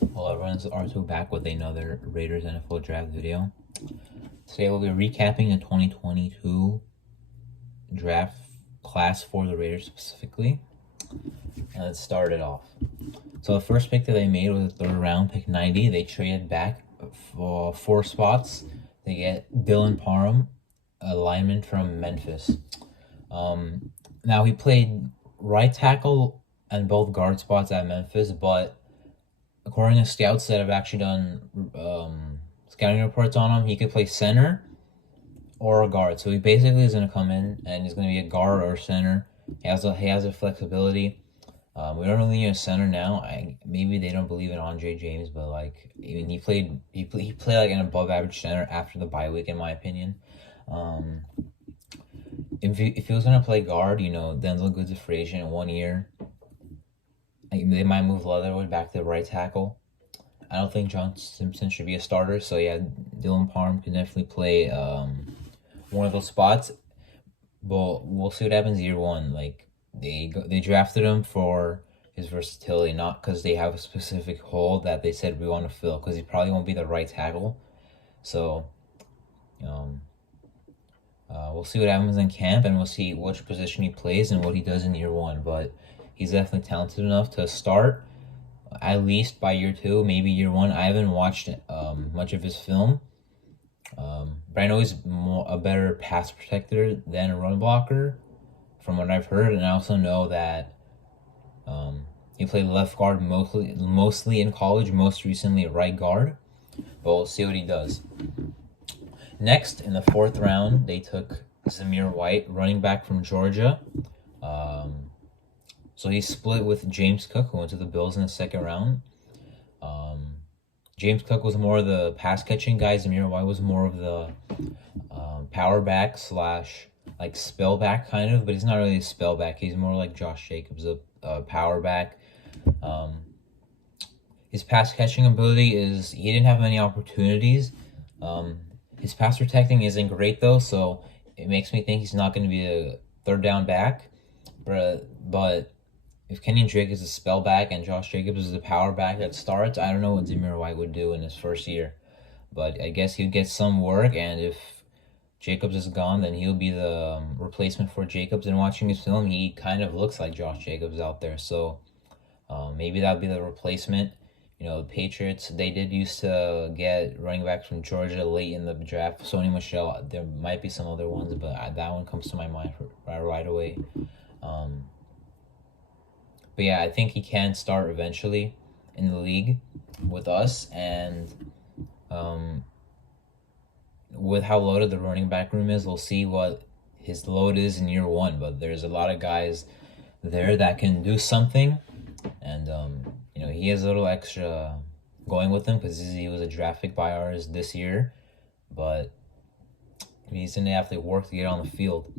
Hello everyone, it's R2 back with another Raiders NFL Draft video. Today we'll be recapping the 2022 draft class for the Raiders specifically. And let's start it off. So the first pick that they made was the third round, pick 90. They traded back for 4 spots. They get Dylan Parham, a lineman from Memphis. Now he played right tackle and both guard spots at Memphis, but according to scouts that have actually done scouting reports on him, he could play center or a guard. So he basically is going to come in and he's going to be a guard or center. He has a flexibility. We don't really need a center now. Maybe they don't believe in Andre James, but like even he played like an above average center after the bye week, in my opinion. If he was gonna play guard, Denzel Good's a free agent in 1 year. They might move Leatherwood back to the right tackle. I don't think John Simpson should be a starter, so yeah, Dylan Parham can definitely play one of those spots. But we'll see what happens year one. Like they drafted him for his versatility, not because they have a specific hole that they said we want to fill. Because he probably won't be the right tackle. So, we'll see what happens in camp, and we'll see which position he plays and what he does in year one. But he's definitely talented enough to start at least by year 2, maybe year 1. I haven't watched much of his film, but I know he's a better pass protector than a run blocker, from what I've heard. And I also know that he played left guard mostly in college, most recently right guard. But we'll see what he does. Next, in the 4th round, they took Sammy White, running back from Georgia. So he split with James Cook, who went to the Bills in the 2nd round. James Cook was more of the pass-catching guy. Zamir White was more of the power back / like spell back kind of, but he's not really a spell back. He's more like Josh Jacobs, a power back. His pass-catching ability is he didn't have many opportunities. His pass protecting isn't great though, so it makes me think he's not going to be a third down back. But if Kenyon Drake is a spell back and Josh Jacobs is the power back that starts, I don't know what Zamir White would do in his first year. But I guess he'll get some work, and if Jacobs is gone, then he'll be the replacement for Jacobs. And watching his film, he kind of looks like Josh Jacobs out there. So maybe that'll be the replacement. The Patriots, they did used to get running backs from Georgia late in the draft. Sony Michel, there might be some other ones, but that one comes to my mind right away. But yeah, I think he can start eventually in the league with us. And with how loaded the running back room is, we'll see what his load is in year 1. But there's a lot of guys there that can do something. And, he has a little extra going with him because he was a draft pick by ours this year. But he's going to have to work to get on the field.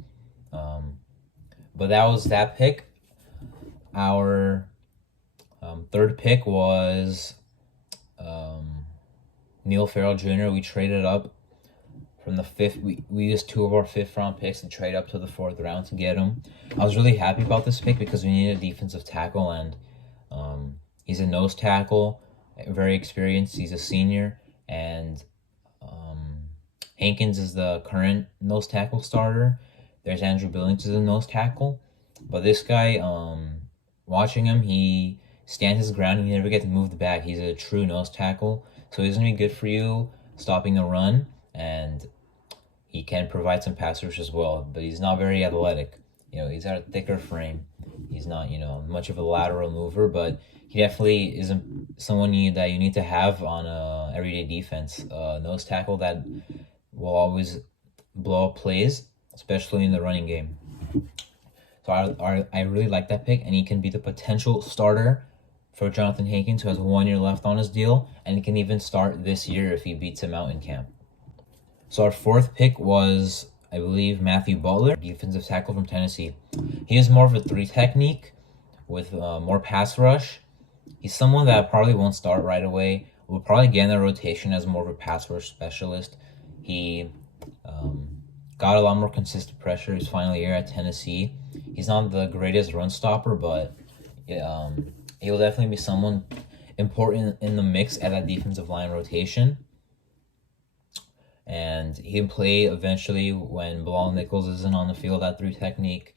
But that was that pick. Our 3rd pick was Neil Farrell Jr. We traded up from the 5th. We used 2 of our 5th round picks to trade up to the 4th round to get him. I was really happy about this pick because we needed a defensive tackle, and he's a nose tackle, very experienced. He's a senior, and Hankins is the current nose tackle starter. There's Andrew Billings as a nose tackle, but this guy, watching him, he stands his ground. He never gets moved back. He's a true nose tackle, so he's gonna be good for you stopping the run, and he can provide some pass rush as well. But he's not very athletic. He's got a thicker frame. He's not, much of a lateral mover, but he definitely isn't someone that you need to have on a everyday defense. Nose tackle that will always blow up plays, especially in the running game. So I really like that pick, and he can be the potential starter for Jonathan Hankins, who has 1 year left on his deal, and he can even start this year if he beats him out in camp. So our 4th pick was, I believe, Matthew Butler, defensive tackle from Tennessee. He is more of a 3 technique with more pass rush. He's someone that probably won't start right away. We'll probably get in the rotation as more of a pass rush specialist. He got a lot more consistent pressure his final year at Tennessee. He's not the greatest run stopper, but he'll definitely be someone. important in the mix at that defensive line rotation. And he can play eventually when Bilal Nichols isn't on the field at 3 technique.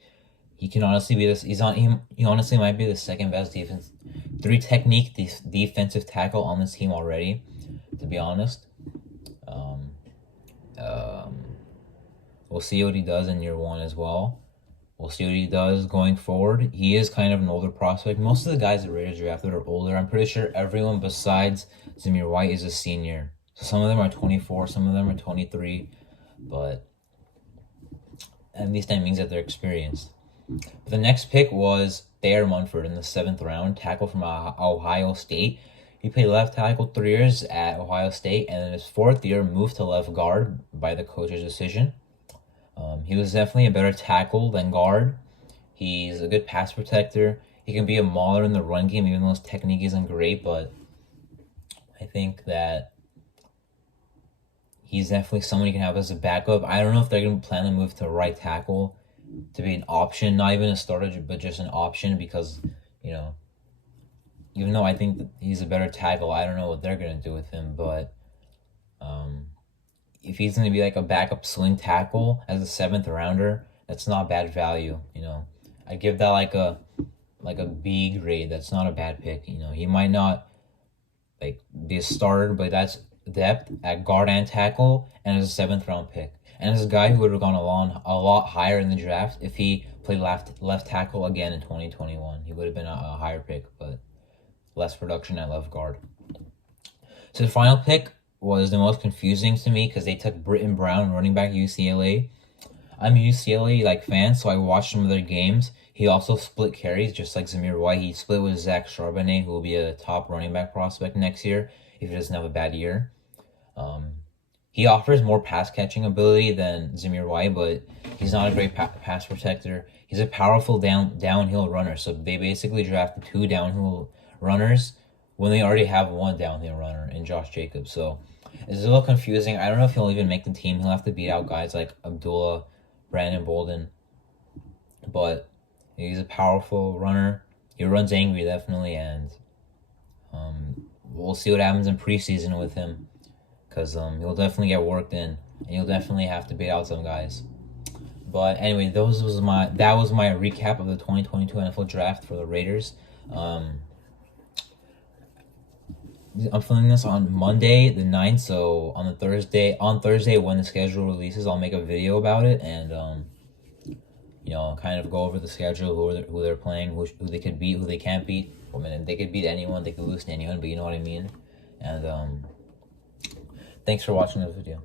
He can honestly be this. He honestly might be the second best 3 technique defensive tackle on this team already, to be honest. We'll see what he does in year 1 as well. We'll see what he does going forward. He is kind of an older prospect. Most of the guys the Raiders drafted are older. I'm pretty sure everyone besides Sammy White is a senior. So some of them are 24, some of them are 23, but at least that means that they're experienced. But the next pick was Thayer Munford in the 7th round, tackle from Ohio State. He played left tackle 3 years at Ohio State, and in his 4th year moved to left guard by the coach's decision. He was definitely a better tackle than guard. He's a good pass protector. He can be a mauler in the run game, even though his technique isn't great, but I think that he's definitely someone you can have as a backup. I don't know if they're going to plan to move to right tackle to be an option, not even a starter, but just an option because, even though I think that he's a better tackle, I don't know what they're going to do with him, but if he's going to be like a backup swing tackle as a 7th rounder, that's not bad value, I give that like a B grade. That's not a bad pick, He might not be a starter, but that's depth at guard and tackle, and as a 7th round pick. And as a guy who would have gone a lot higher in the draft if he played left tackle again in 2021. He would have been a higher pick, but less production at left guard. So the final pick was the most confusing to me because they took Britton Brown, running back UCLA. I'm a UCLA fan, so I watched some of their games. He also split carries, just like Zamir White. He split with Zach Charbonnet, who will be a top running back prospect next year if he doesn't have a bad year. He offers more pass catching ability than Zamir White, but he's not a great pass protector. He's a powerful downhill runner, so they basically drafted 2 downhill runners when they already have 1 downhill runner in Josh Jacobs. So it's a little confusing. I don't know if he'll even make the team. He'll have to beat out guys like Abdullah, Brandon Bolden, but he's a powerful runner. He runs angry, definitely, and we'll see what happens in preseason with him, because he'll definitely get worked in, and he'll definitely have to beat out some guys. But anyway, that was my recap of the 2022 NFL Draft for the Raiders. I'm filming this on Monday the 9th, so on Thursday when the schedule releases, I'll make a video about it and kind of go over the schedule, who they're playing, who they could beat, who they can't beat. I mean, they could beat anyone, they could lose to anyone, but you know what I mean. And thanks for watching this video.